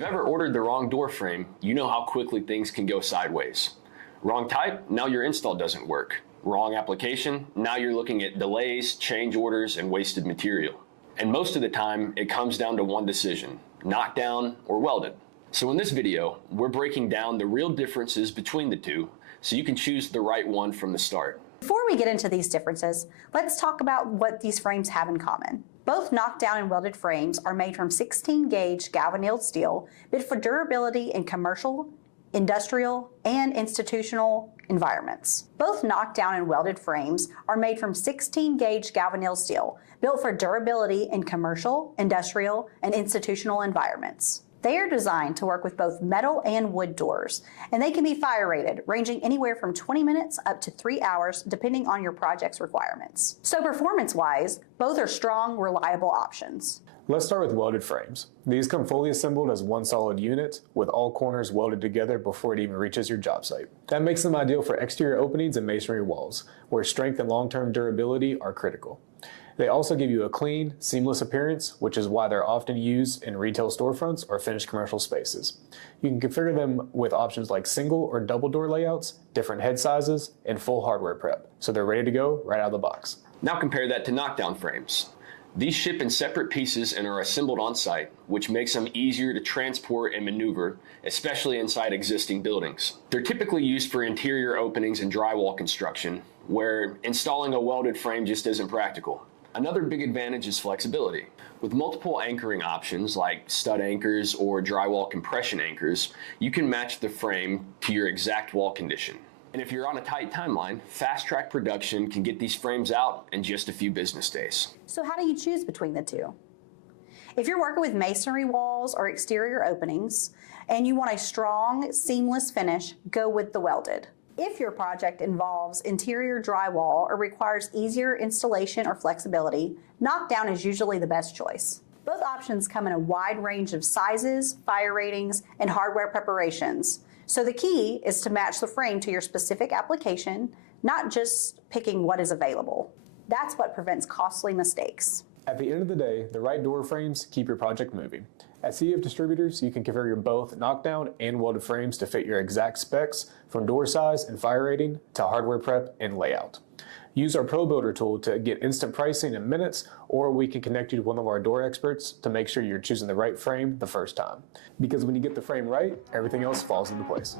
you've ever ordered the wrong door frame, you know how quickly things can go sideways. Wrong type, now your install doesn't work. Wrong application, now you're looking at delays, change orders, and wasted material. And most of the time, it comes down to one decision: knockdown or welded. So in this video, we're breaking down the real differences between the two so you can choose the right one from the start. Before we get into these differences, let's talk about what these frames have in common. Both knockdown and welded frames are made from 16-gauge galvanized steel, built for durability in commercial, industrial, and institutional environments. Both knockdown and welded frames are made from 16-gauge galvanized steel, built for durability in commercial, industrial, and institutional environments. They are designed to work with both metal and wood doors, and they can be fire rated, ranging anywhere from 20 minutes up to 3 hours, depending on your project's requirements. So performance-wise, both are strong, reliable options. Let's start with welded frames. These come fully assembled as one solid unit, with all corners welded together before it even reaches your job site. That makes them ideal for exterior openings and masonry walls, where strength and long-term durability are critical. They also give you a clean, seamless appearance, which is why they're often used in retail storefronts or finished commercial spaces. You can configure them with options like single or double door layouts, different head sizes, and full hardware prep, so they're ready to go right out of the box. Now compare that to knockdown frames. These ship in separate pieces and are assembled on site, which makes them easier to transport and maneuver, especially inside existing buildings. They're typically used for interior openings and drywall construction, where installing a welded frame just isn't practical. Another big advantage is flexibility. With multiple anchoring options like stud anchors or drywall compression anchors, you can match the frame to your exact wall condition. And if you're on a tight timeline, fast track production can get these frames out in just a few business days. So how do you choose between the two? If you're working with masonry walls or exterior openings and you want a strong, seamless finish, go with the welded. If your project involves interior drywall or requires easier installation or flexibility, knockdown is usually the best choice. Both options come in a wide range of sizes, fire ratings, and hardware preparations. So the key is to match the frame to your specific application, not just picking what is available. That's what prevents costly mistakes. At the end of the day, the right door frames keep your project moving. At CDF Distributors, you can configure both knockdown and welded frames to fit your exact specs, from door size and fire rating to hardware prep and layout. Use our Pro Builder tool to get instant pricing in minutes, or we can connect you to one of our door experts to make sure you're choosing the right frame the first time. Because when you get the frame right, everything else falls into place.